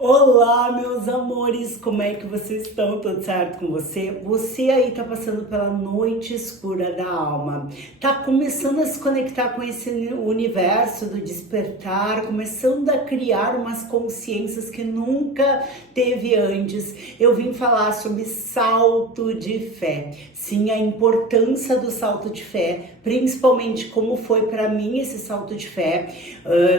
Olá, meus amores, como é que vocês estão? Tudo certo com você? Você aí tá passando pela noite escura da alma, tá começando a se conectar com esse universo do despertar, começando a criar umas consciências que nunca teve antes. Eu vim falar sobre salto de fé. Sim, a importância do salto de fé, principalmente como foi para mim esse salto de fé,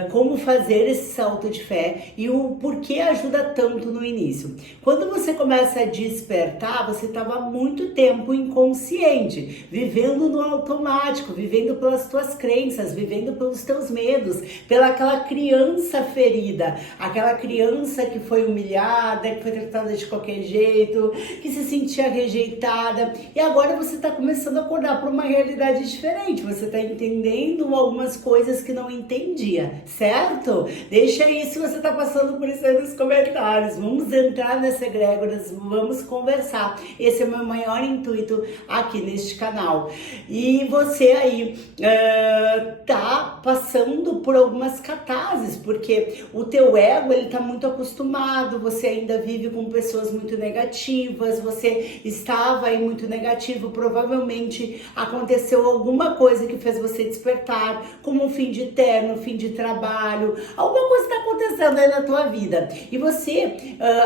como fazer esse salto de fé e o porquê ajuda tanto no início. Quando você começa a despertar, você estava muito tempo inconsciente, vivendo no automático, vivendo pelas tuas crenças, vivendo pelos teus medos, pela aquela criança ferida, aquela criança que foi humilhada, que foi tratada de qualquer jeito, que se sentia rejeitada, e agora você está começando a acordar para uma realidade diferente, você está entendendo algumas coisas que não entendia, certo? Deixa aí se você está passando por isso aí nos comentários. Vamos entrar nessa egrégoras, vamos conversar. Esse é o meu maior intuito aqui neste canal. E você aí tá passando por algumas catarses, porque o teu ego, ele tá muito acostumado, você ainda vive com pessoas muito negativas, você estava aí muito negativo, provavelmente aconteceu alguma coisa que fez você despertar, como um fim de terno, um fim de trabalho, alguma coisa está acontecendo aí na tua vida, e você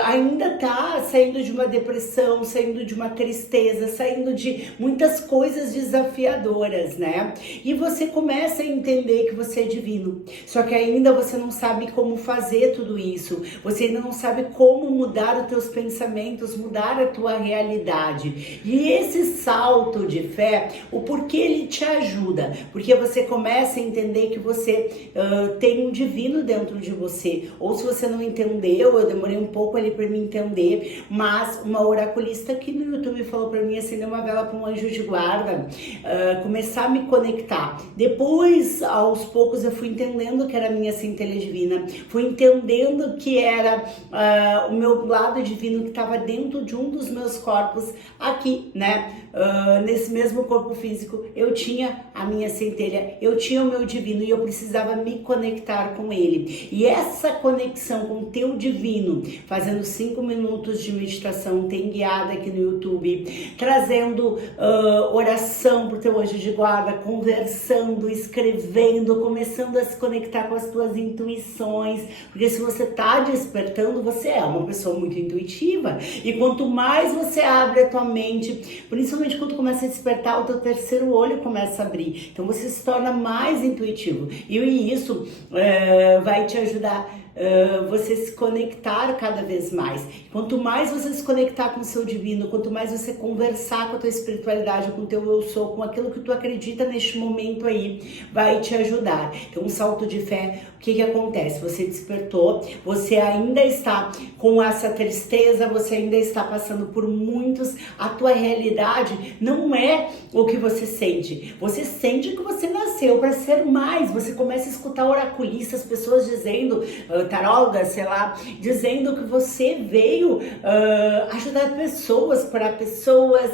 ainda tá saindo de uma depressão, saindo de uma tristeza, saindo de muitas coisas desafiadoras, né? E você começa a entender que você é divino, só que ainda você não sabe como fazer tudo isso, você ainda não sabe como mudar os teus pensamentos, mudar a tua realidade. E esse salto de fé, o porquê ele te ajuda? Porque você começa a entender que você tem um divino dentro de você, ou se você não entendeu, eu demorei um pouco ali para me entender, mas uma oraculista aqui no YouTube falou para mim acender uma vela para um anjo de guarda, começar a me conectar. Depois, aos poucos, eu fui entendendo que era a minha centelha divina, fui entendendo que era o meu lado divino que estava dentro de um dos meus corpos aqui, né? Nesse mesmo corpo físico, eu tinha a minha centelha, eu tinha o meu divino e eu precisava me conectar com ele. E essa conexão com o teu divino, fazendo 5 minutos de meditação, tem guiada aqui no YouTube, trazendo oração pro teu anjo de guarda, conversando, escrevendo, começando a se conectar com as tuas intuições, porque se você tá despertando, você é uma pessoa muito intuitiva, e quanto mais você abre a tua mente, principalmente quando começa a despertar, o teu terceiro olho começa a abrir, então você se torna mais intuitivo, e isso vai te ajudar você se conectar cada vez mais. Quanto mais você se conectar com o seu divino, quanto mais você conversar com a tua espiritualidade, com o teu eu sou, com aquilo que tu acredita neste momento aí, vai te ajudar. Então, um salto de fé, o que acontece? Você despertou, você ainda está com essa tristeza, você ainda está passando por muitos, a tua realidade não é o que você sente que você nasceu para ser mais. Você começa a escutar oraculistas, pessoas dizendo, tarólogas, sei lá, dizendo que você veio ajudar pessoas, curar pessoas,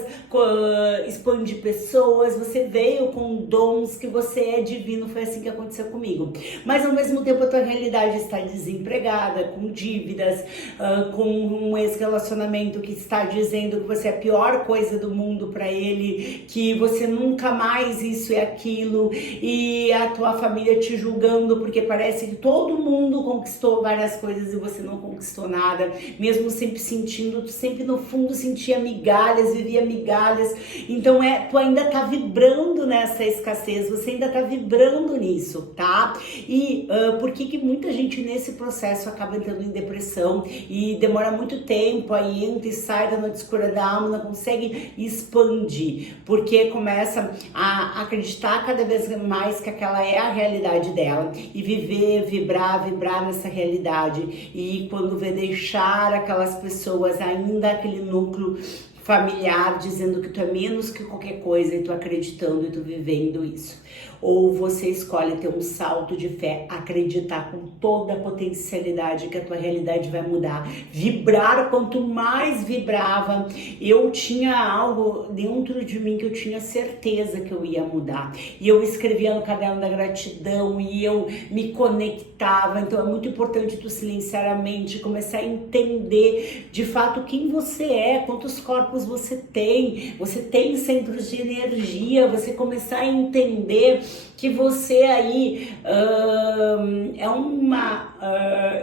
expandir pessoas, você veio com dons, que você é divino. Foi assim que aconteceu comigo. Mas ao mesmo tempo a tua realidade está desempregada, com dívidas, com um ex-relacionamento que está dizendo que você é a pior coisa do mundo para ele, que você nunca mais isso e aquilo, e a tua família te julgando porque parece que todo mundo conquistou várias coisas e você não conquistou nada, mesmo sempre sentindo, tu sempre no fundo sentia migalhas, vivia migalhas. Então tu ainda tá vibrando nessa escassez, você ainda tá vibrando nisso, tá? E por que muita gente nesse processo acaba entrando em depressão e demora muito tempo, aí entra e sai da noite escura da alma, não consegue expandir, porque começa a acreditar cada vez mais que aquela é a realidade dela, e viver, vibrar nessa realidade, e quando vê deixar aquelas pessoas, ainda aquele núcleo familiar dizendo que tu é menos que qualquer coisa e tu acreditando e tu vivendo isso. Ou você escolhe ter um salto de fé, acreditar com toda a potencialidade que a tua realidade vai mudar, vibrar. Quanto mais vibrava, eu tinha algo dentro de mim que eu tinha certeza que eu ia mudar. E eu escrevia no caderno da gratidão e eu me conectava. Então é muito importante tu silenciar a mente, começar a entender de fato quem você é, quantos corpos você tem centros de energia, você começar a entender que você aí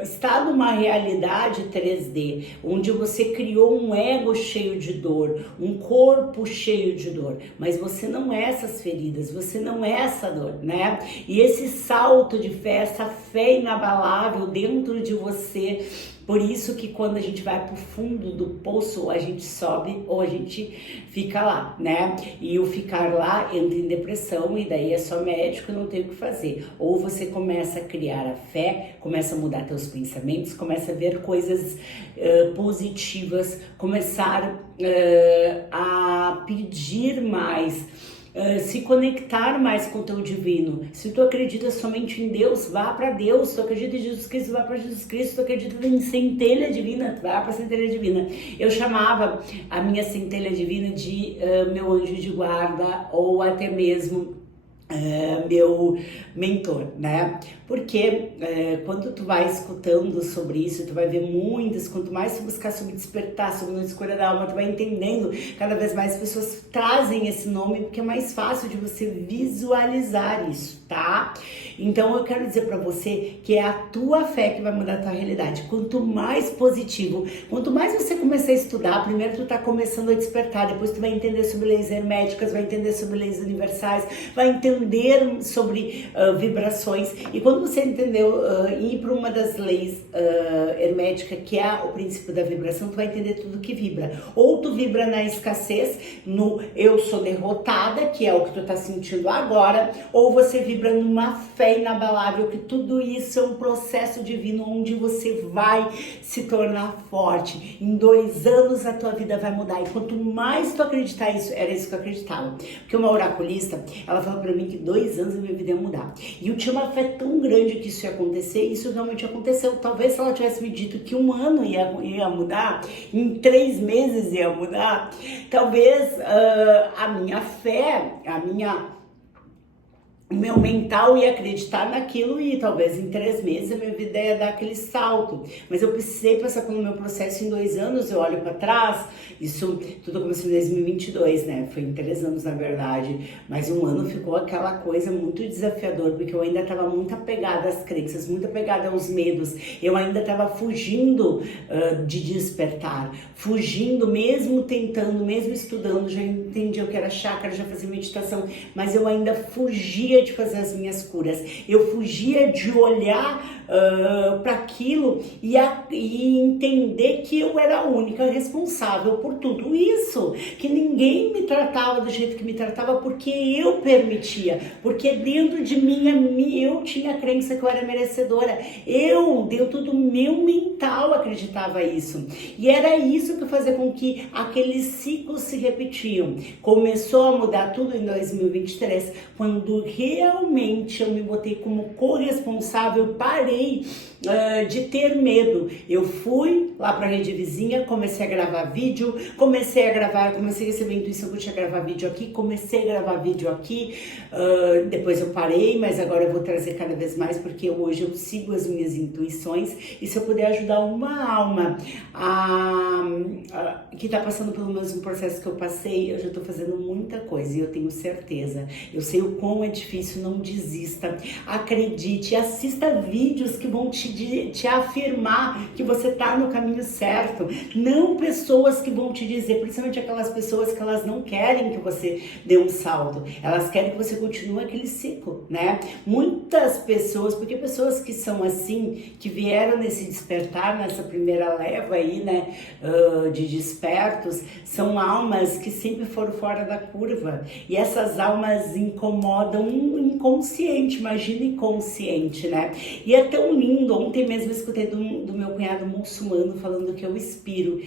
está numa realidade 3D, onde você criou um ego cheio de dor, um corpo cheio de dor, mas você não é essas feridas, você não é essa dor, né? E esse salto de fé, essa fé inabalável dentro de você. Por isso que quando a gente vai pro fundo do poço, a gente sobe ou a gente fica lá, né? E o ficar lá entra em depressão e daí é só médico, não tem o que fazer. Ou você começa a criar a fé, começa a mudar teus pensamentos, começa a ver coisas positivas, começar a pedir mais, se conectar mais com o teu divino. Se tu acredita somente em Deus, vá para Deus. Se tu acredita em Jesus Cristo, vá para Jesus Cristo. Se tu acredita em centelha divina, vá para centelha divina. Eu chamava a minha centelha divina de meu anjo de guarda, ou até mesmo meu mentor, né? Porque quando tu vai escutando sobre isso, tu vai ver muitas, quanto mais tu buscar sobre despertar, sobre a escolha da alma, tu vai entendendo, cada vez mais pessoas trazem esse nome, porque é mais fácil de você visualizar isso, tá? Então eu quero dizer pra você que é a tua fé que vai mudar a tua realidade. Quanto mais positivo, quanto mais você começar a estudar, primeiro tu tá começando a despertar, depois tu vai entender sobre leis herméticas, vai entender sobre leis universais, vai entender sobre vibrações. E quando você entendeu ir para uma das leis herméticas, que é o princípio da vibração, tu vai entender tudo que vibra. Ou tu vibra na escassez, no eu sou derrotada, que é o que tu tá sentindo agora, ou você vibra numa fé inabalável, que tudo isso é um processo divino, onde você vai se tornar forte. Em 2 anos a tua vida vai mudar. E quanto mais tu acreditar isso, era isso que eu acreditava. Porque uma oraculista, ela falou pra mim que 2 anos a minha vida ia mudar. E eu tinha uma fé tão grande que isso ia acontecer, e isso realmente aconteceu. Talvez se ela tivesse me dito que 1 ano ia mudar, em 3 meses ia mudar, talvez a minha fé, o meu mental ia acreditar naquilo e talvez em 3 meses a minha vida ia dar aquele salto. Mas eu precisei passar pelo meu processo em 2 anos. Eu olho para trás, isso tudo começou em 2022, né? Foi em 3 anos na verdade, mas 1 ano ficou aquela coisa muito desafiadora, porque eu ainda estava muito apegada às crenças, muito apegada aos medos. Eu ainda estava fugindo de despertar, fugindo, mesmo tentando, mesmo estudando, já entendia o que era chakra, já fazia meditação, mas eu ainda fugia de fazer as minhas curas, eu fugia de olhar para aquilo e entender que eu era a única responsável por tudo isso, que ninguém me tratava do jeito que me tratava porque eu permitia, porque dentro de mim eu tinha a crença que eu era merecedora, eu dentro do meu mental acreditava isso, e era isso que fazia com que aqueles ciclos se repetiam. Começou a mudar tudo em 2023, quando realmente eu me botei como corresponsável, parei de ter medo. Eu fui lá para a rede vizinha, comecei a gravar vídeo, comecei a receber a intuição que eu tinha que gravar vídeo aqui, comecei a gravar vídeo aqui, depois eu parei, mas agora eu vou trazer cada vez mais, porque hoje eu sigo as minhas intuições, e se eu puder ajudar uma alma que está passando pelo mesmo processo que eu passei, eu já estou fazendo muita coisa, e eu tenho certeza, eu sei o quão é difícil. Não desista, acredite, assista vídeos que vão te afirmar que você está no caminho certo, não pessoas que vão te dizer, principalmente aquelas pessoas que elas não querem que você dê um salto, elas querem que você continue aquele ciclo, né? Muitas pessoas, porque pessoas que são assim, que vieram nesse despertar, tá nessa primeira leva aí, né, de despertos, são almas que sempre foram fora da curva. E essas almas incomodam o inconsciente, imagina inconsciente, né? E é tão lindo, ontem mesmo eu escutei do meu cunhado muçulmano falando que eu inspiro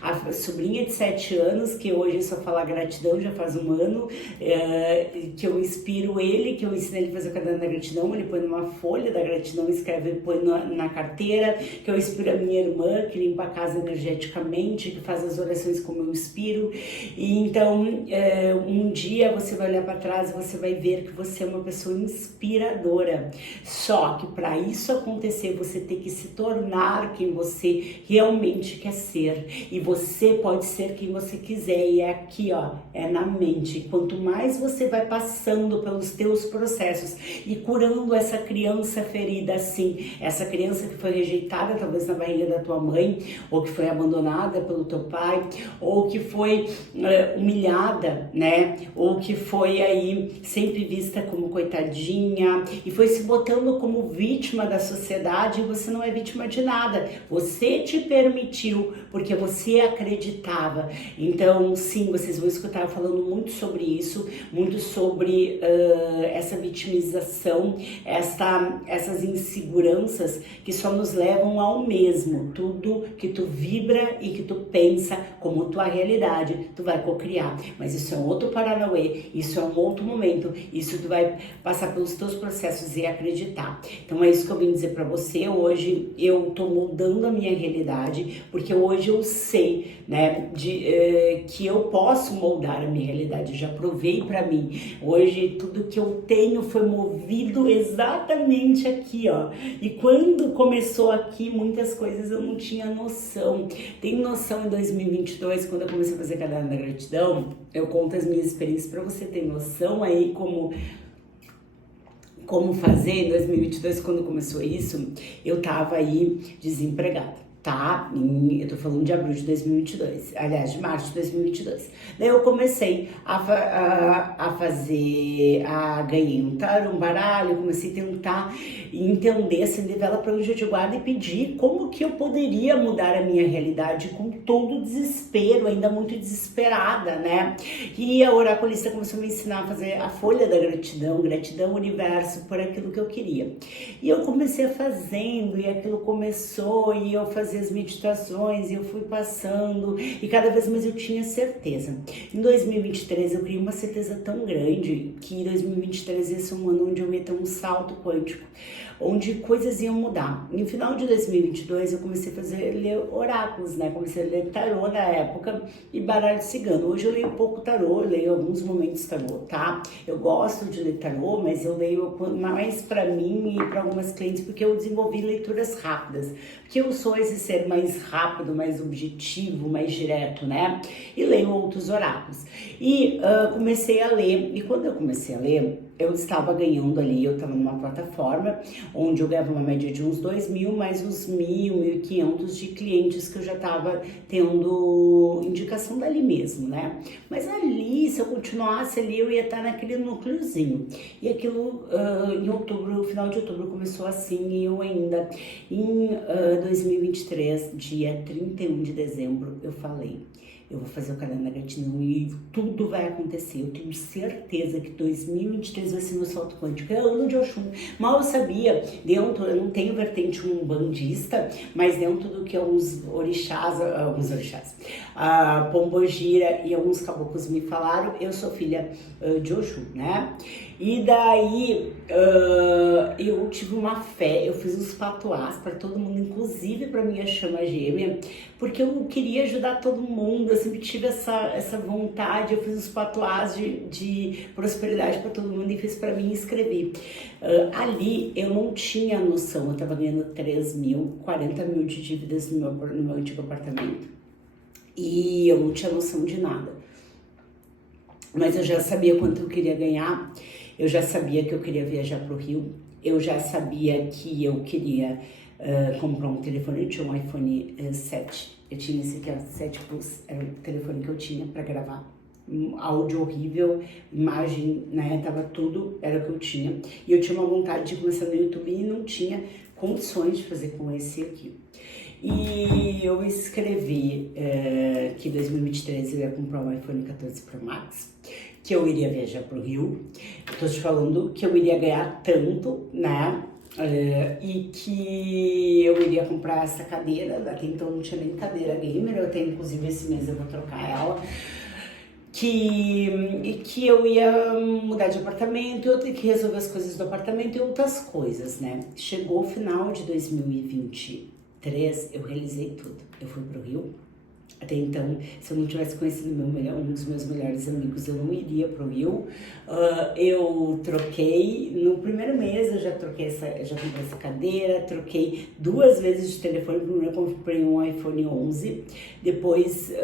a sobrinha de 7 anos, que hoje só fala gratidão, já faz um ano, que eu inspiro ele, que eu ensinei ele a fazer o caderno da gratidão, ele põe numa folha da gratidão, escreve, põe na carteira, que eu inspiro a minha irmã, que limpa a casa energeticamente, que faz as orações como eu inspiro. E então, um dia você vai olhar para trás e você vai ver que você é uma pessoa inspiradora. Só que para isso acontecer, você tem que se tornar quem você realmente quer ser. E você pode ser quem você quiser. E é aqui, ó, é na mente. Quanto mais você vai passando pelos teus processos e curando essa criança ferida, assim, essa criança que foi rejeitada, talvez na barriga da tua mãe, ou que foi abandonada pelo teu pai, ou que foi humilhada, né? Ou que foi aí sempre vista como coitadinha e foi se botando como vítima da sociedade. E você não é vítima de nada. Você te permitiu porque você acreditava. Então, sim, vocês vão escutar falando muito sobre isso, muito sobre essa vitimização, essas inseguranças que só nos levam ao mesmo. Tudo que tu vibra e que tu pensa como tua realidade, tu vai cocriar. Mas isso é um outro paranauê, isso é um outro momento, isso tu vai passar pelos teus processos e acreditar. Então é isso que eu vim dizer pra você. Hoje eu tô mudando a minha realidade, porque hoje eu sei, né, que eu posso moldar a minha realidade. Eu já provei pra mim. Hoje tudo que eu tenho foi movido exatamente aqui, ó. E quando começou aqui, muitas coisas eu não tinha noção. Tem noção em 2022, quando eu comecei a fazer caderno da gratidão, eu conto as minhas experiências para você ter noção aí como fazer. Em 2022, quando começou isso, eu tava aí desempregada. Tá? Eu tô falando de abril de 2022, aliás, de março de 2022. Daí eu comecei ganhei um tarô, um baralho, comecei a tentar entender, acender vela para onde eu te guardo e pedir como que eu poderia mudar a minha realidade com todo o desespero, ainda muito desesperada, né? E a oraculista começou a me ensinar a fazer a folha da gratidão, gratidão universo por aquilo que eu queria. E eu comecei fazendo, e aquilo começou, e eu fazia as meditações, e eu fui passando, e cada vez mais eu tinha certeza. Em 2023 eu criei uma certeza tão grande que em 2023 esse é um ano onde eu ia ter um salto quântico, onde coisas iam mudar. No final de 2022 eu comecei a ler oráculos, né? Comecei a ler tarô na época e baralho cigano. Hoje eu leio pouco tarô, eu leio alguns momentos tarô, tá? Eu gosto de ler tarô, mas eu leio mais pra mim e pra algumas clientes, porque eu desenvolvi leituras rápidas, porque eu sou esse ser mais rápido, mais objetivo, mais direto, né? E leio outros oráculos. E comecei a ler, e quando eu comecei a ler, eu estava ganhando ali, eu estava numa plataforma onde eu ganhava uma média de uns 2.000, mais uns 1.000, 1.500 de clientes que eu já estava tendo indicação dali mesmo, né? Mas ali, se eu continuasse ali, eu ia estar naquele núcleozinho. E aquilo, em outubro, final de outubro, começou assim, e eu ainda, em 2023, dia 31 de dezembro, eu falei: eu vou fazer o caderno da gratidão e tudo vai acontecer. Eu tenho certeza que 2023 vai ser meu salto quântico. É ano de Oxum. Mal eu sabia, dentro, eu não tenho vertente umbandista, mas dentro do que alguns orixás, Pombogira e alguns caboclos me falaram, eu sou filha de Oxum, né? E daí eu tive uma fé, eu fiz uns patuás para todo mundo, inclusive para minha chama gêmea, porque eu queria ajudar todo mundo, eu sempre tive essa vontade. Eu fiz uns patuás de prosperidade para todo mundo e fiz para mim e escrevi. Ali eu não tinha noção, eu estava ganhando 3.000, 40.000 de dívidas no meu antigo apartamento e eu não tinha noção de nada. Mas eu já sabia quanto eu queria ganhar, eu já sabia que eu queria viajar para o Rio, eu já sabia que eu queria comprar um telefone. Eu tinha um iPhone 7, eu tinha esse aqui, ó, 7 Plus, era o telefone que eu tinha para gravar. Áudio horrível, imagem, né, tava tudo, era o que eu tinha. E eu tinha uma vontade de começar no YouTube e não tinha condições de fazer com esse aqui. E eu escrevi que em 2023 eu ia comprar um iPhone 14 Pro Max, que eu iria viajar pro Rio. Tô te falando que eu iria ganhar tanto, né? E que eu iria comprar essa cadeira, até então não tinha nem cadeira gamer, eu tenho, inclusive esse mês eu vou trocar ela. Que eu ia mudar de apartamento, eu tenho que resolver as coisas do apartamento e outras coisas, né? Chegou o final de 2023, eu realizei tudo. Eu fui pro Rio. Até então, se eu não tivesse conhecido um dos meus melhores amigos, eu não iria pro Rio. Eu troquei, no primeiro mês eu já comprei essa cadeira, troquei 2 vezes de telefone. Primeiro eu comprei um iPhone 11, depois,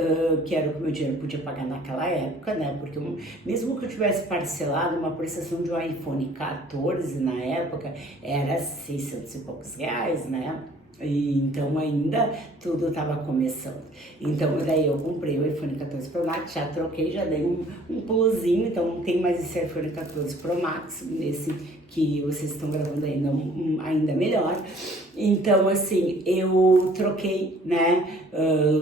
que era o que meu dinheiro podia pagar naquela época, né? Porque mesmo que eu tivesse parcelado, uma prestação de um iPhone 14 na época era 600 e poucos reais, né? E então ainda tudo estava começando. Então daí eu comprei o iPhone 14 Pro Max, já troquei, já dei um pulozinho, então não tem mais esse iPhone 14 Pro Max, nesse que vocês estão gravando ainda melhor. Então assim, eu troquei, né,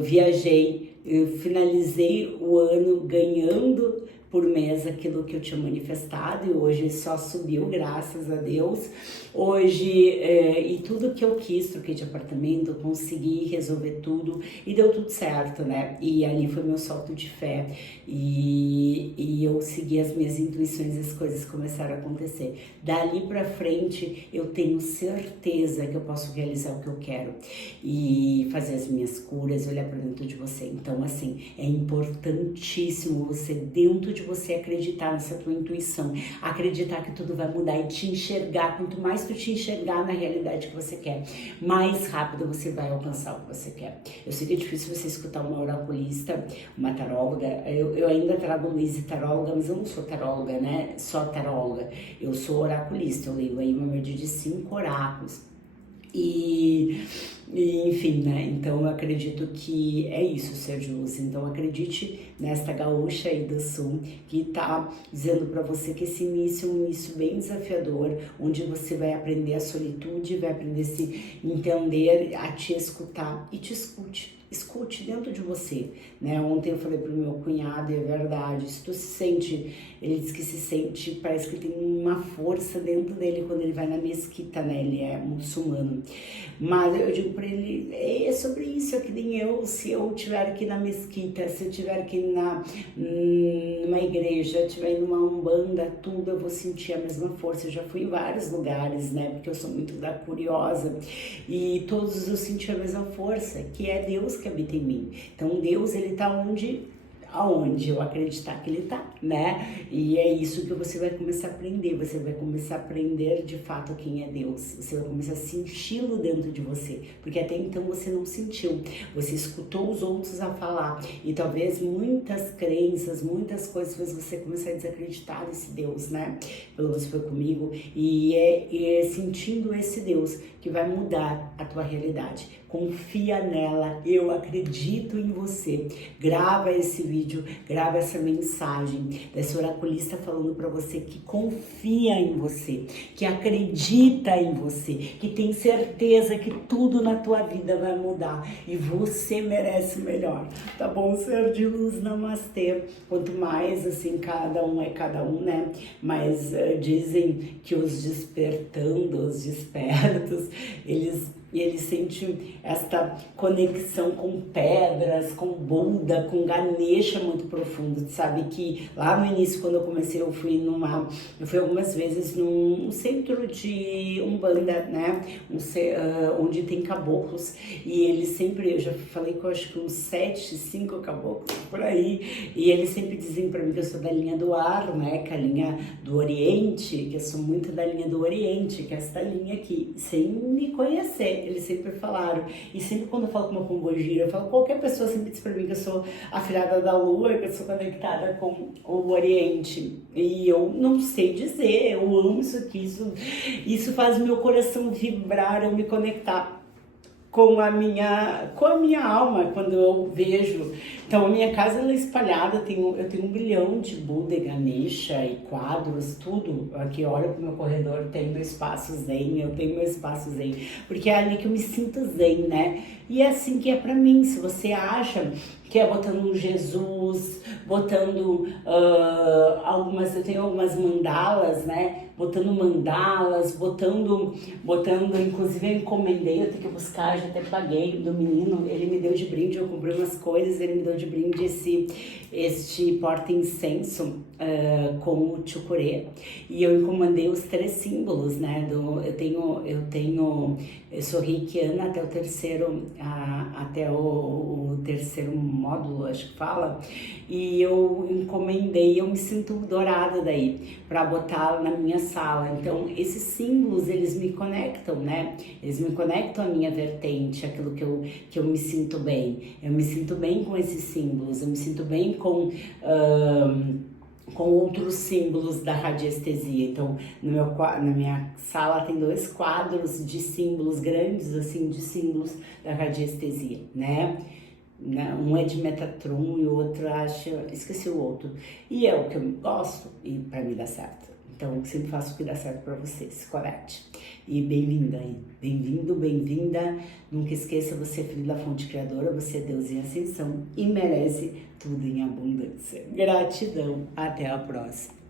viajei, eu finalizei o ano ganhando por mês aquilo que eu tinha manifestado, e hoje só subiu, graças a Deus. Hoje, e tudo que eu quis, troquei de apartamento, eu consegui resolver tudo e deu tudo certo, né? E ali foi meu salto de fé e eu segui as minhas intuições e as coisas começaram a acontecer. Dali pra frente, eu tenho certeza que eu posso realizar o que eu quero e fazer as minhas curas, olhar pra dentro de você. Então, assim, é importantíssimo você, dentro de você, acreditar nessa tua intuição, acreditar que tudo vai mudar e te enxergar. Quanto mais tu te enxergar na realidade que você quer, mais rápido você vai alcançar o que você quer. Eu sei que é difícil você escutar uma oraculista, uma taróloga. Eu ainda trago Luiz e taróloga, mas eu não sou taróloga, né? Só taróloga. Eu sou oraculista, eu leio aí uma média de 5 oráculos. Enfim, né? Então eu acredito que é isso, ser de luz. Então acredite nesta gaúcha aí do sul que tá dizendo para você que esse início é um início bem desafiador, onde você vai aprender a solitude, vai aprender a se entender, a te escutar e te escute dentro de você, né? Ontem eu falei pro meu cunhado, e é verdade, se tu se sente, ele diz que se sente, parece que tem uma força dentro dele quando ele vai na mesquita, né? Ele é muçulmano. Mas eu digo pra ele, é sobre isso, é que nem eu, se eu tiver que ir na mesquita, se eu tiver que ir numa igreja, tiver numa umbanda, tudo, eu vou sentir a mesma força. Eu já fui em vários lugares, né? Porque eu sou muito da curiosa, e todos eu senti a mesma força, que é Deus que habita em mim. Então Deus, ele tá aonde eu acreditar que ele tá, né? E é isso que você vai começar a aprender. Você vai começar a aprender de fato quem é Deus. Você vai começar a senti-lo dentro de você, porque até então você não sentiu. Você escutou os outros a falar, e talvez muitas crenças, muitas coisas fez você começar a desacreditar nesse Deus, né? Pelo menos foi comigo. E é sentindo esse Deus que vai mudar a tua realidade. Confia nela, eu acredito em você. Grava esse vídeo, grava essa mensagem dessa oraculista falando para você que confia em você, que acredita em você, que tem certeza que tudo na tua vida vai mudar e você merece o melhor, tá bom? Ser de luz, namastê. Quanto mais, assim, cada um é cada um, né? Mas dizem que os despertando, os despertos, eles sentem essa conexão com pedras, com Buda, com Ganesha muito profundo, sabe? Que lá no início, quando eu comecei, eu fui algumas vezes num centro de Umbanda, né? Onde tem caboclos, e eles sempre, eu já falei que eu acho que uns 5 caboclos por aí, e eles sempre dizem pra mim que eu sou da linha do ar, né? Que é a linha do Oriente, que eu sou muito da linha do Oriente, que é essa linha aqui, sem me conhecer. Eles sempre falaram, e sempre quando eu falo com uma pombogira, eu falo, qualquer pessoa sempre diz pra mim que eu sou a filhada da lua, que eu sou conectada com o Oriente, e eu não sei dizer, eu amo isso aqui, isso faz meu coração vibrar, eu me conectar com a minha alma, quando eu vejo. Então, a minha casa ela é espalhada, eu tenho 1 bilhão de Buda, Ganesha e quadros, tudo. Aqui, olha pro meu corredor, tem meu espaço zen, eu tenho meu espaço zen, porque é ali que eu me sinto zen, né? E é assim que é pra mim. Se você acha que é botando um Jesus, botando eu tenho algumas mandalas, né? Botando mandalas, botando, inclusive eu encomendei, eu tenho que buscar, já até paguei do menino, ele me deu de brinde, eu comprei umas coisas, ele me deu de brinde este porta-incenso com o chucurê, e eu encomendei os 3 símbolos, né? Eu sou reikiana até o terceiro módulo, acho que fala, e eu encomendei, eu me sinto dourada daí, para botar na minha sala. Então, esses símbolos, eles me conectam, né? Eles me conectam à minha vertente, aquilo que eu me sinto bem. Eu me sinto bem com esses símbolos, eu me sinto bem com outros símbolos da radiestesia. Então, na minha sala tem 2 quadros de símbolos grandes, assim, de símbolos da radiestesia, né? Um é de Metatron e o outro, esqueci o outro. E é o que eu gosto e para mim dá certo. Então, eu sempre faço o que dá certo para você, se conecte. E bem-vinda aí, bem-vindo, bem-vinda. Nunca esqueça, você é filho da fonte criadora, você é Deus em ascensão e merece tudo em abundância. Gratidão, até a próxima.